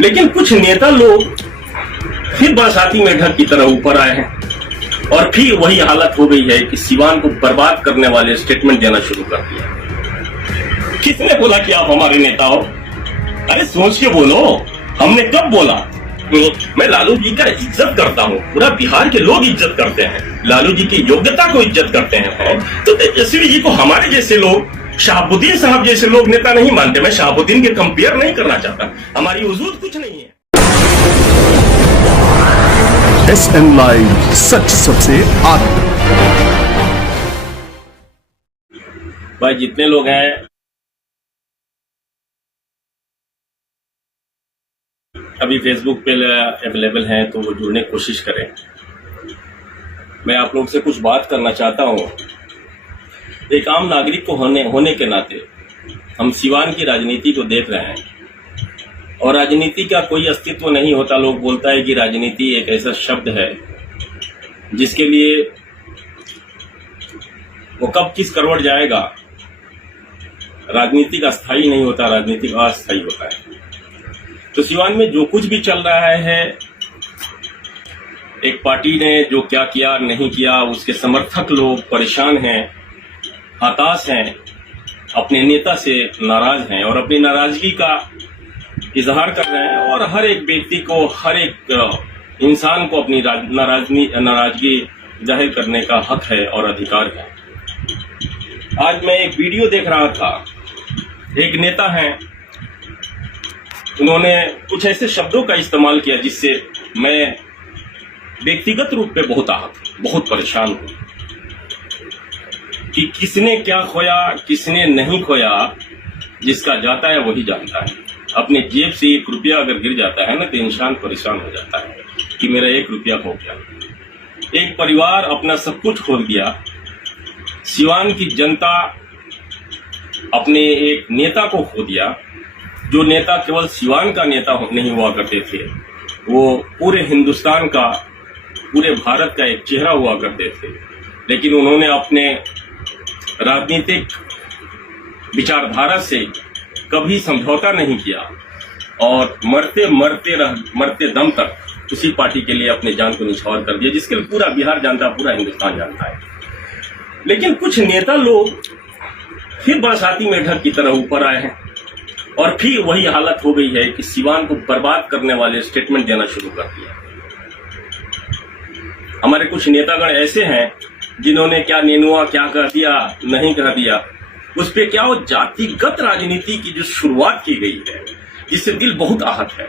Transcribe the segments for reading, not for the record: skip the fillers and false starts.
लेकिन कुछ नेता लोग फिर बरसाती मेढक की तरह ऊपर आए हैं और फिर वही हालत हो गई है कि सिवान को बर्बाद करने वाले स्टेटमेंट देना शुरू कर दिया। किसने बोला कि आप हमारे नेता हो? अरे सोच के बोलो, हमने कब बोला? मैं लालू जी का इज्जत करता हूँ, पूरा बिहार के लोग इज्जत करते हैं, लालू जी की योग्यता को इज्जत करते हैं। तो तेजस्वी जी को हमारे जैसे लोग, शहाबुद्दीन साहब जैसे लोग नेता नहीं मानते। मैं शहाबुद्दीन के कंपेयर नहीं करना चाहता, हमारी वजूद कुछ नहीं है। SN लाइव, सच सबसे आगे। भाई जितने लोग हैं अभी फेसबुक पे अवेलेबल हैं तो वो जुड़ने की कोशिश करें। मैं आप लोग से कुछ बात करना चाहता हूँ। एक आम नागरिक को होने के नाते हम सिवान की राजनीति को देख रहे हैं और राजनीति का कोई अस्तित्व नहीं होता। लोग बोलता है कि राजनीति एक ऐसा शब्द है जिसके लिए वो कब किस करवट जाएगा। राजनीतिक अस्थायी नहीं होता, राजनीतिक अस्थायी होता है। तो सिवान में जो कुछ भी चल रहा है, एक पार्टी ने जो क्या किया नहीं किया, उसके समर्थक लोग परेशान हैं, हताश हैं, अपने नेता से नाराज हैं और अपनी नाराजगी का इजहार कर रहे हैं। और हर एक व्यक्ति को, हर एक इंसान को अपनी नाराजगी जाहिर करने का हक है और अधिकार है। आज मैं एक वीडियो देख रहा था, एक नेता हैं, उन्होंने कुछ ऐसे शब्दों का इस्तेमाल किया जिससे मैं व्यक्तिगत रूप पे बहुत आहत, बहुत परेशान हूं कि किसने क्या खोया, किसने नहीं खोया, जिसका जाता है वही जानता है। अपने जेब से 1 रुपया अगर गिर जाता है ना तो इंसान परेशान हो जाता है कि मेरा 1 रुपया खो गया। एक परिवार अपना सब कुछ खो दिया। सिवान की जनता अपने एक नेता को खो दिया, जो नेता केवल सिवान का नेता नहीं हुआ करते थे, वो पूरे हिंदुस्तान का, पूरे भारत का एक चेहरा हुआ करते थे। लेकिन उन्होंने अपने राजनीतिक विचारधारा से कभी समझौता नहीं किया और मरते दम तक उसी पार्टी के लिए अपने जान को निछावर कर दिया, जिसके लिए पूरा बिहार जानता है, पूरा हिंदुस्तान जानता है। लेकिन कुछ नेता लोग फिर बरसाती मेढक की तरह ऊपर आए हैं और फिर वही हालत हो गई है कि सिवान को बर्बाद करने वाले स्टेटमेंट देना शुरू कर दिया। हमारे कुछ नेतागण ऐसे हैं जिन्होंने क्या नेनुआ क्या कह दिया, नहीं कह दिया, उस पे क्या वो जातिगत राजनीति की जो शुरुआत की गई है, जिससे दिल बहुत आहत है।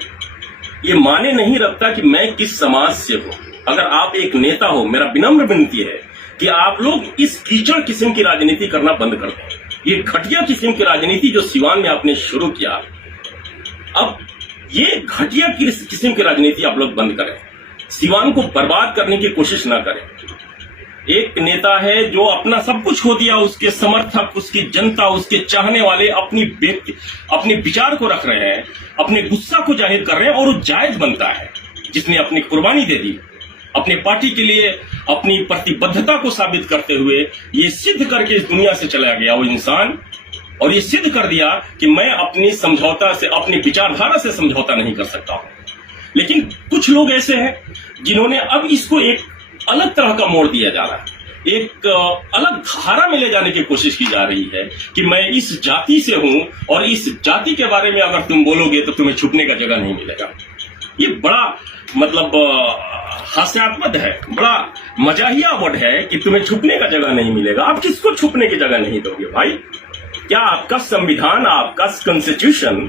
ये माने नहीं रखता कि मैं किस समाज से हूं। अगर आप एक नेता हो, मेरा विनम्र विनती है कि आप लोग इस कीचड़ किस्म की राजनीति करना बंद कर दें। ये घटिया किस्म की राजनीति जो सिवान में आपने शुरू किया, अब ये घटिया किस्म की राजनीति आप लोग बंद करें। सिवान को बर्बाद करने की कोशिश ना करें। एक नेता है जो अपना सब कुछ खो दिया, उसके समर्थक, उसकी जनता, उसके चाहने वाले अपने विचार को रख रहे हैं, अपने गुस्सा को जाहिर कर रहे हैं और वो जायज बनता है। जिसने अपनी कुर्बानी दे दी अपने पार्टी के लिए, अपनी प्रतिबद्धता को साबित करते हुए ये सिद्ध करके इस दुनिया से चला गया वो इंसान, और ये सिद्ध कर दिया कि मैं अपनी समझौता से, अपनी विचारधारा से समझौता नहीं कर सकता हूं। लेकिन कुछ लोग ऐसे हैं जिन्होंने अब इसको एक अलग तरह का मोड़ दिया जा रहा है, एक अलग धारा में ले जाने की कोशिश की जा रही है कि मैं इस जाति से हूं और इस जाति के बारे में अगर तुम बोलोगे तो तुम्हें छुपने का जगह नहीं मिलेगा। ये बड़ा मतलब हास्यास्पद है, बड़ा मजाहिया वर्ड है कि तुम्हें छुपने का जगह नहीं मिलेगा। आप किसको छुपने की जगह नहीं दोगे भाई? क्या आपका संविधान, आपका कॉन्स्टिट्यूशन,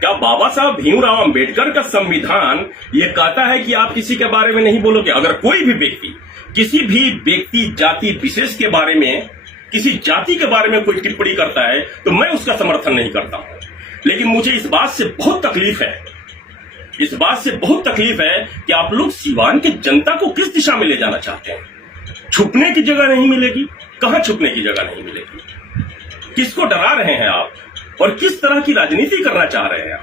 क्या बाबा साहब भीमराव अंबेडकर का संविधान ये कहता है कि आप किसी के बारे में नहीं बोलोगे? अगर कोई भी व्यक्ति, किसी भी व्यक्ति जाति विशेष के बारे में, किसी जाति के बारे में कोई टिप्पणी करता है तो मैं उसका समर्थन नहीं करता हूं। लेकिन मुझे इस बात से बहुत तकलीफ है, इस बात से बहुत तकलीफ है कि आप लोग सिवान की जनता को किस दिशा में ले जाना चाहते हैं। छुपने की जगह नहीं मिलेगी। कहां छुपने की जगह नहीं मिलेगी? किसको डरा रहे हैं आप और किस तरह की राजनीति करना चाह रहे हैं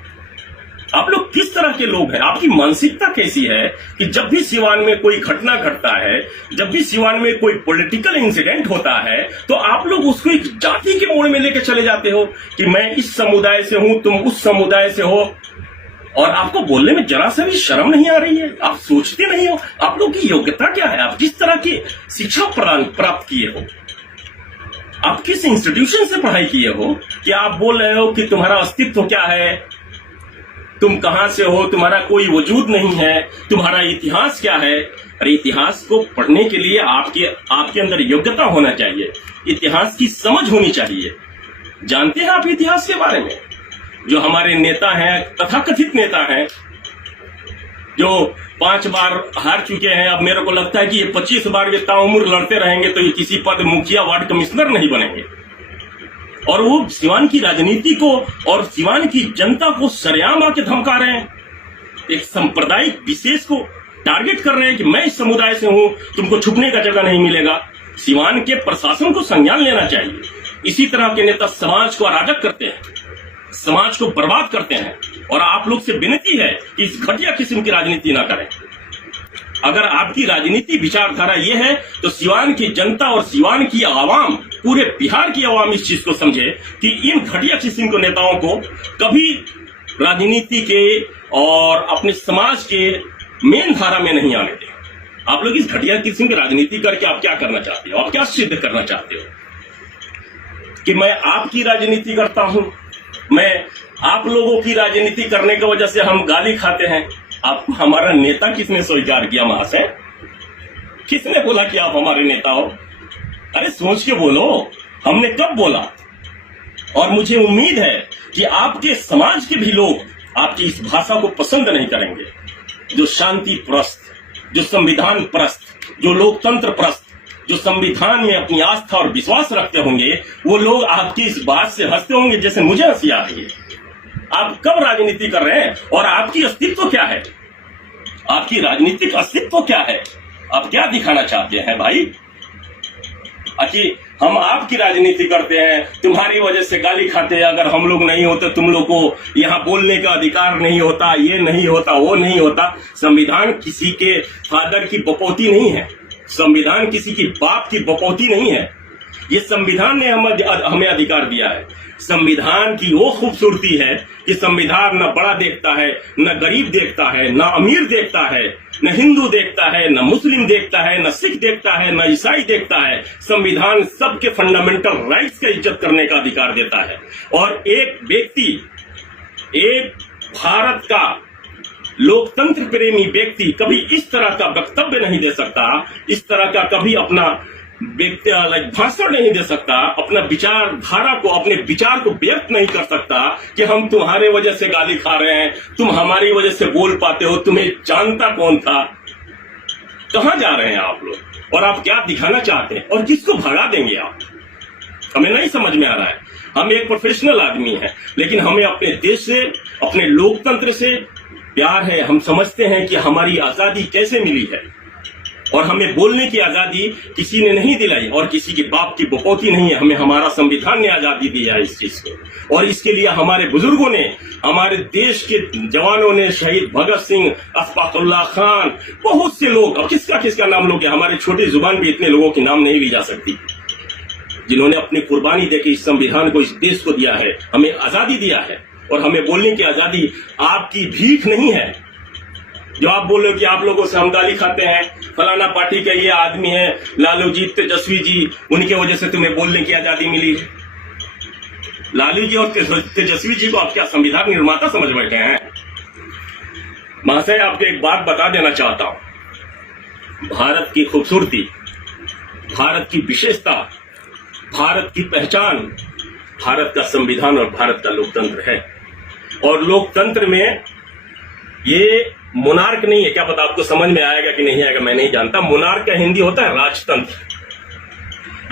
आप लोग किस तरह के लोग हैं? आपकी मानसिकता कैसी है कि जब भी सिवान में कोई घटना घटता है, जब भी सिवान में कोई पॉलिटिकल इंसिडेंट होता है, तो आप लोग उसको एक जाति के मोड़ में लेकर चले जाते हो कि मैं इस समुदाय से हूं, तुम उस समुदाय से हो। और आपको बोलने में जरा सा भी शर्म नहीं आ रही है? आप सोचते नहीं हो आप लोग की योग्यता क्या है? आप किस तरह की शिक्षा प्राप्त किए हो? आप किस इंस्टीट्यूशन से पढ़ाई किए हो कि आप बोल रहे हो कि तुम्हारा अस्तित्व क्या है, तुम कहां से हो, तुम्हारा कोई वजूद नहीं है, तुम्हारा इतिहास क्या है? अरे इतिहास को पढ़ने के लिए आपके अंदर योग्यता होना चाहिए, इतिहास की समझ होनी चाहिए। जानते हैं आप इतिहास के बारे में? जो हमारे नेता हैं, तथाकथित नेता हैं, जो 5 बार हार चुके हैं, अब मेरे को लगता है कि ये 25 बार ये ताउम्र लड़ते रहेंगे तो ये किसी पद मुखिया वार्ड कमिश्नर नहीं बनेंगे। और वो सिवान की राजनीति को और सिवान की जनता को सरेआम आके धमका रहे हैं, एक सांप्रदायिक विशेष को टारगेट कर रहे हैं कि मैं इस समुदाय से हूं, तुमको छुपने का जगह नहीं मिलेगा। सिवान के प्रशासन को संज्ञान लेना चाहिए। इसी तरह के नेता समाज को अराजक करते हैं, समाज को बर्बाद करते हैं, और आप लोग से विनती है कि इस घटिया किस्म की राजनीति ना करें। अगर आपकी राजनीति विचारधारा ये है तो सिवान की जनता और सिवान की आवाम, पूरे बिहार की आवाम इस चीज को समझे कि इन घटिया किस्म के नेताओं को कभी राजनीति के और अपने समाज के मेन धारा में नहीं आने दें। आप लोग इस घटिया किस्म की राजनीति करके आप क्या करना चाहते हो? आप क्या सिद्ध करना चाहते हो? कि मैं आपकी राजनीति करता हूं, मैं आप लोगों की राजनीति करने की वजह से हम गाली खाते हैं। आपको हमारा नेता किसने स्वीकार किया महाशय? किसने बोला कि आप हमारे नेता हो? अरे सोच के बोलो, हमने कब बोला? और मुझे उम्मीद है कि आपके समाज के भी लोग आपकी इस भाषा को पसंद नहीं करेंगे। जो शांति प्रस्त, जो संविधान प्रस्त, जो लोकतंत्र प्रस्त, जो संविधान में अपनी आस्था और विश्वास रखते होंगे, वो लोग आपकी इस बात से हंसते होंगे जैसे मुझे हंसी आ रही है। आप कब राजनीति कर रहे हैं और आपकी अस्तित्व क्या है? आपकी राजनीतिक अस्तित्व क्या है? आप क्या दिखाना चाहते हैं भाई? कि हम आपकी राजनीति करते हैं, तुम्हारी वजह से गाली खाते हैं, अगर हम लोग नहीं होते तुम लोग को यहाँ बोलने का अधिकार नहीं होता, ये नहीं होता, वो नहीं होता। संविधान किसी के फादर की बपौती नहीं है, संविधान किसी की बाप की बपौती नहीं है। ये संविधान ने हमें अधिकार दिया है। संविधान की वो खूबसूरती है कि संविधान न बड़ा देखता है, न गरीब देखता है, न अमीर देखता है, न हिंदू देखता है, न मुस्लिम देखता है, न सिख देखता है, न ईसाई देखता है। संविधान सबके फंडामेंटल राइट्स का इज्जत करने का अधिकार देता है। और एक व्यक्ति, एक भारत का लोकतंत्र प्रेमी व्यक्ति कभी इस तरह का वक्तव्य नहीं दे सकता, इस तरह का कभी अपना भाषण नहीं दे सकता, अपना विचारधारा को, अपने विचार को व्यक्त नहीं कर सकता कि हम तुम्हारे वजह से गाली खा रहे हैं, तुम हमारी वजह से बोल पाते हो, तुम्हें जानता कौन था? कहां जा रहे हैं आप लोग और आप क्या दिखाना चाहते हैं और किसको भगा देंगे आप? हमें नहीं समझ में आ रहा है। हम एक प्रोफेशनल आदमी हैं, लेकिन हमें अपने देश से, अपने लोकतंत्र से प्यार है। हम समझते हैं कि हमारी आजादी कैसे मिली है, और हमें बोलने की आजादी किसी ने नहीं दिलाई और किसी के बाप की बपौती नहीं है। हमें हमारा संविधान ने आजादी दी है इस चीज को, और इसके लिए हमारे बुजुर्गों ने, हमारे देश के जवानों ने, शहीद भगत सिंह, अशफाकुल्लाह खान, बहुत से लोग, अब किसका किसका नाम लोगे, हमारे छोटी जुबान भी इतने लोगों के नाम नहीं ली जा सकती, जिन्होंने अपनी कुर्बानी देकर इस संविधान को, इस देश को दिया है, हमें आजादी दिया है। और हमें बोलने की आजादी आपकी भीख नहीं है। जो आप बोल रहे हो कि आप लोगों से हम गाली खाते हैं, फलाना पार्टी का ये आदमी है, लालू जी, तेजस्वी जी, उनके वजह से तुम्हें बोलने की आजादी मिली है। लालू जी और तेजस्वी जी को आप क्या संविधान निर्माता समझ बैठे हैं? महाशय, आपको एक बात बता देना चाहता हूं। भारत की खूबसूरती, भारत की विशेषता, भारत की पहचान भारत का संविधान और भारत का लोकतंत्र है। और लोकतंत्र में ये मोनार्क नहीं है। क्या पता आपको समझ में आएगा कि नहीं आएगा, मैं नहीं जानता। मोनार्क का हिंदी होता है राजतंत्र।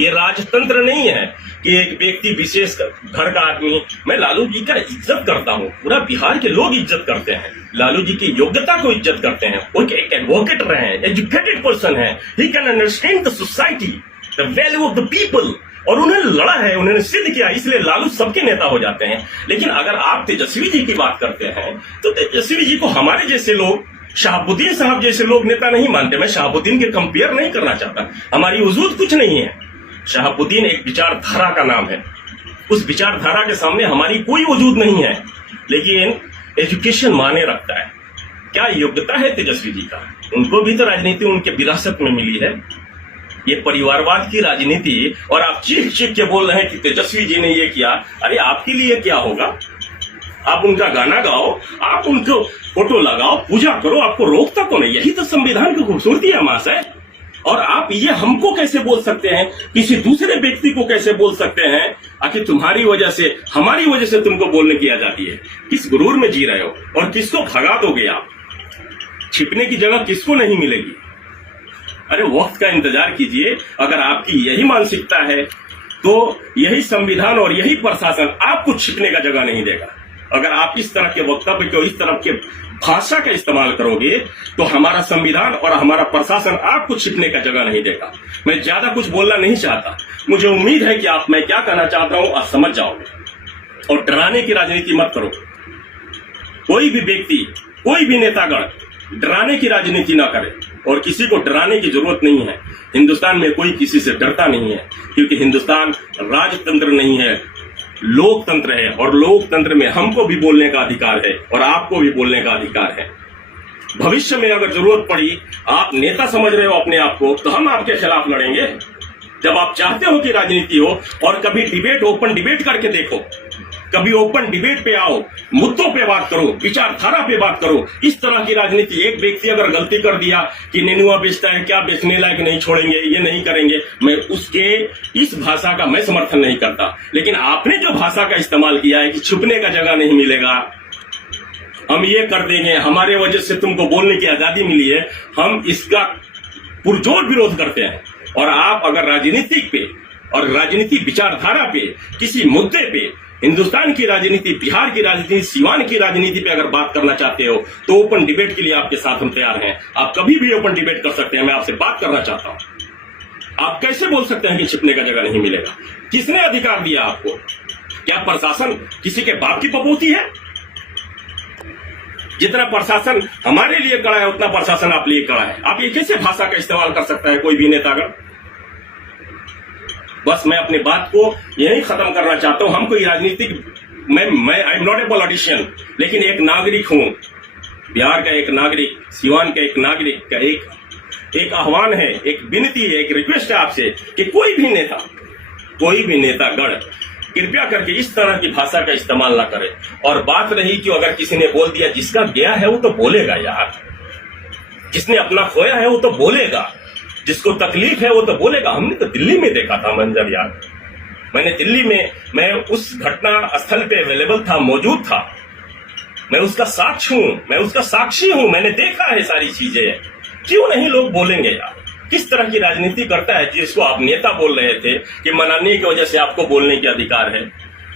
ये राजतंत्र नहीं है कि एक व्यक्ति विशेष घर का आदमी। मैं लालू जी का इज्जत करता हूँ, पूरा बिहार के लोग इज्जत करते हैं, लालू जी की योग्यता को इज्जत करते हैं। वो एक एडवोकेट रहे हैं, एजुकेटेड पर्सन है, he can understand the society, the value of the people, और उन्होंने लड़ा है, उन्होंने सिद्ध किया, इसलिए लालू सबके नेता हो जाते हैं। लेकिन अगर आप तेजस्वी जी की बात करते हैं तो तेजस्वी जी को हमारे जैसे लोग, शहाबुद्दीन साहब जैसे लोग नेता नहीं मानते। मैं शहाबुद्दीन के कंपेयर नहीं करना चाहता, हमारी वजूद कुछ नहीं है। शहाबुद्दीन एक विचारधारा का नाम है, उस विचारधारा के सामने हमारी कोई वजूद नहीं है। लेकिन एजुकेशन माने रखता है? क्या योग्यता है तेजस्वी जी का? उनको भी तो राजनीति उनके विरासत में मिली है। ये परिवारवाद की राजनीति, और आप चीख चीख के बोल रहे हैं कि तेजस्वी जी ने ये किया। अरे आपके लिए क्या होगा? आप उनका गाना गाओ, आप उनको फोटो लगाओ, पूजा करो, आपको रोकता कौन है? यही तो संविधान की खूबसूरती है महाशय। और आप ये हमको कैसे बोल सकते हैं, किसी दूसरे व्यक्ति को कैसे बोल सकते हैं आखिर तुम्हारी वजह से, हमारी वजह से तुमको बोलने की आजादी है? किस गुरूर में जी रहे हो और किसको भगा दोगे आप? छिपने की जगह किसको नहीं मिलेगी? अरे वक्त का इंतजार कीजिए। अगर आपकी यही मानसिकता है तो यही संविधान और यही प्रशासन आपको छिपने का जगह नहीं देगा। अगर आप इस तरह के वक्तव्य को, इस तरह के भाषा का इस्तेमाल करोगे तो हमारा संविधान और हमारा प्रशासन आपको छिपने का जगह नहीं देगा। मैं ज्यादा कुछ बोलना नहीं चाहता। मुझे उम्मीद है कि आप मैं क्या कहना चाहता हूं आप समझ जाओगे। और डराने की राजनीति मत करो। कोई भी व्यक्ति, कोई भी नेतागण डराने की राजनीति ना करे, और किसी को डराने की जरूरत नहीं है। हिंदुस्तान में कोई किसी से डरता नहीं है, क्योंकि हिंदुस्तान राजतंत्र नहीं है, लोकतंत्र है। और लोकतंत्र में हमको भी बोलने का अधिकार है और आपको भी बोलने का अधिकार है। भविष्य में अगर जरूरत पड़ी, आप नेता समझ रहे हो अपने आप को, तो हम आपके खिलाफ लड़ेंगे। जब आप चाहते हो कि राजनीति हो, और कभी डिबेट, ओपन डिबेट करके देखो, कभी ओपन डिबेट पे आओ, मुद्दों पे बात करो, विचारधारा पे बात करो। इस तरह की राजनीति, एक व्यक्ति अगर गलती कर दिया कि नेनुआ बेचता है, क्या बेचने लायक नहीं छोड़ेंगे, ये नहीं करेंगे, मैं उसके इस भाषा का मैं समर्थन नहीं करता। लेकिन आपने जो भाषा का इस्तेमाल किया है कि छुपने का जगह नहीं मिलेगा, हम ये कर देंगे, हमारे वजह से तुमको बोलने की आजादी मिली है, हम इसका पुरजोर विरोध करते हैं। और आप अगर राजनीतिक पे और राजनीति विचारधारा पे, किसी मुद्दे पे, हिंदुस्तान की राजनीति, बिहार की राजनीति, सीवान की राजनीति पे अगर बात करना चाहते हो तो ओपन डिबेट के लिए आपके साथ हम तैयार हैं। आप कभी भी ओपन डिबेट कर सकते हैं। मैं आपसे बात करना चाहता हूं। आप कैसे बोल सकते हैं कि छिपने का जगह नहीं मिलेगा? किसने अधिकार दिया आपको? क्या प्रशासन किसी के बाप की बपोती है? जितना प्रशासन हमारे लिए कड़ा है उतना प्रशासन आप लिए कड़ा है। आप ये कैसे भाषा का इस्तेमाल कर सकता है कोई भी नेतागण? बस मैं अपनी बात को यही खत्म करना चाहता हूं। हम कोई राजनीतिक, मैं I am not a politician, लेकिन एक नागरिक हूं, बिहार का एक नागरिक, सीवान का एक नागरिक का एक आह्वान है, एक विनती है, एक रिक्वेस्ट है आपसे कि कोई भी नेतागण कृपया करके इस तरह की भाषा का इस्तेमाल ना करे। और बात रही कि अगर किसी ने बोल दिया, जिसका गया है वो तो बोलेगा यार, जिसने अपना खोया है वो तो बोलेगा, जिसको तकलीफ है वो तो बोलेगा। हमने तो दिल्ली में देखा था मंजर यार, मैंने दिल्ली में, मैं उस घटना स्थल पे अवेलेबल था, मौजूद था, मैं उसका साक्ष्य हूं, मैं उसका साक्षी हूं, मैंने देखा है सारी चीजें। क्यों नहीं लोग बोलेंगे यार? किस तरह की राजनीति करता है जिसको आप नेता बोल रहे थे कि मनाने की वजह से आपको बोलने के अधिकार है?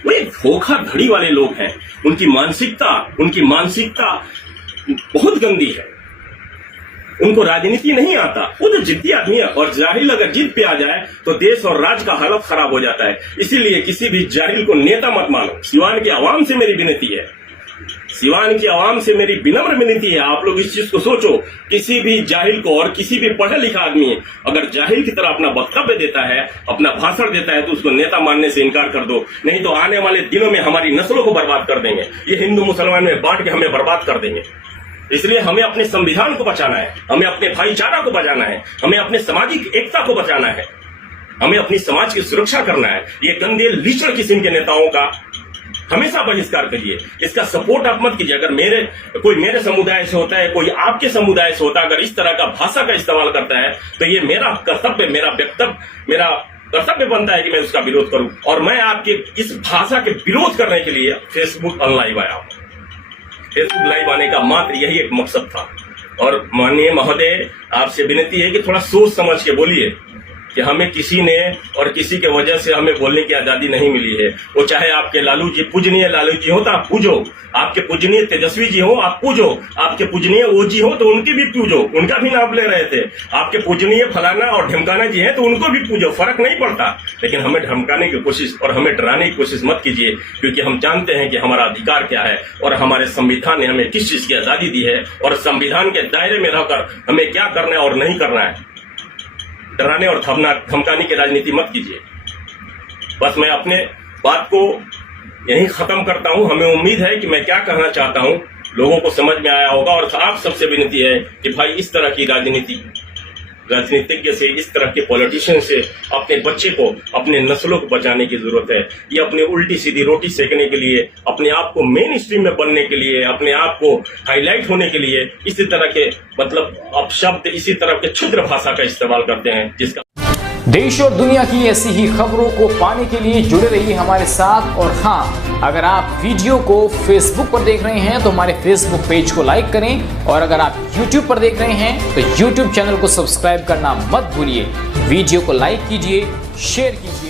वो एक धोखाधड़ी वाले लोग हैं। उनकी मानसिकता बहुत गंदी है। उनको राजनीति नहीं आता। वो तो जिद्दी आदमी है, और जाहिल अगर जिद पे आ जाए तो देश और राज्य का हालत खराब हो जाता है। इसीलिए किसी भी जाहिल को नेता मत मानो। सीवान की आवाम से मेरी विनती है, सीवान की आवाम से मेरी विनम्र विनती है, आप लोग इस चीज को सोचो। किसी भी जाहिल को, और किसी भी पढ़ा लिखा आदमी अगर जाहिल की तरह अपना वक्तव्य देता है, अपना भाषण देता है, तो उसको नेता मानने से इनकार कर दो। नहीं तो आने वाले दिनों में हमारी नस्लों को बर्बाद कर देंगे। ये हिंदू मुसलमान में बांट के हमें बर्बाद कर देंगे। इसलिए हमें अपने संविधान को बचाना है, हमें अपने भाईचारा को बचाना है, हमें अपने सामाजिक एकता को बचाना है, हमें अपनी समाज की सुरक्षा करना है। ये गंदे लीचड़ किस्म के नेताओं का हमेशा बहिष्कार करिए। इसका सपोर्ट आप मत कीजिए। अगर कोई मेरे समुदाय से होता है, कोई आपके समुदाय से होता है, अगर इस तरह का भाषा का इस्तेमाल करता है, तो ये मेरा कर्तव्य, मेरा कर्तव्य बनता है कि मैं उसका विरोध करूं। और मैं आपके इस भाषा के विरोध करने के लिए फेसबुक लाइव आया हूं। फेसबुक लाइव आने का मात्र यही एक मकसद था। और माननीय महोदय, आपसे विनती है कि थोड़ा सोच समझ के बोलिए कि हमें किसी ने और किसी के वजह से हमें बोलने की आजादी नहीं मिली है। वो चाहे आपके लालू जी, पूजनीय लालू जी हो तो आप पूजो, आपके पूजनीय तेजस्वी जी हो आप पूजो, आपके पूजनीय ओजी हो तो उनके भी पूजो, उनका भी नाम ले रहे थे। आपके पूजनीय फलाना और ढमकाना जी हैं तो उनको भी पूजो, फर्क नहीं पड़ता। लेकिन हमें धमकाने की कोशिश और हमें डराने की कोशिश मत कीजिए, क्योंकि हम जानते हैं कि हमारा अधिकार क्या है और हमारे संविधान ने हमें किस चीज की आजादी दी है, और संविधान के दायरे में रहकर हमें क्या करना है और नहीं करना है। डराने और धमकाने की राजनीति मत कीजिए। बस मैं अपने बात को यहीं खत्म करता हूं। हमें उम्मीद है कि मैं क्या कहना चाहता हूं लोगों को समझ में आया होगा। और आप सबसे विनती है कि भाई इस तरह की राजनीतिज्ञ से, इस तरह के पॉलिटिशियन से अपने बच्चे को, अपने नस्लों को बचाने की जरूरत है। ये अपनी उल्टी सीधी रोटी सेकने के लिए, अपने आप को मेन स्ट्रीम में बनने के लिए, अपने आप को हाईलाइट होने के लिए इसी तरह के मतलब अपशब्द, इसी तरह के क्षुद्र भाषा का इस्तेमाल करते हैं, जिसका देश और दुनिया की ऐसी ही खबरों को पाने के लिए जुड़े रहिए हमारे साथ। और हाँ, अगर आप वीडियो को फेसबुक पर देख रहे हैं तो हमारे फेसबुक पेज को लाइक करें, और अगर आप यूट्यूब पर देख रहे हैं तो यूट्यूब चैनल को सब्सक्राइब करना मत भूलिए। वीडियो को लाइक कीजिए, शेयर कीजिए।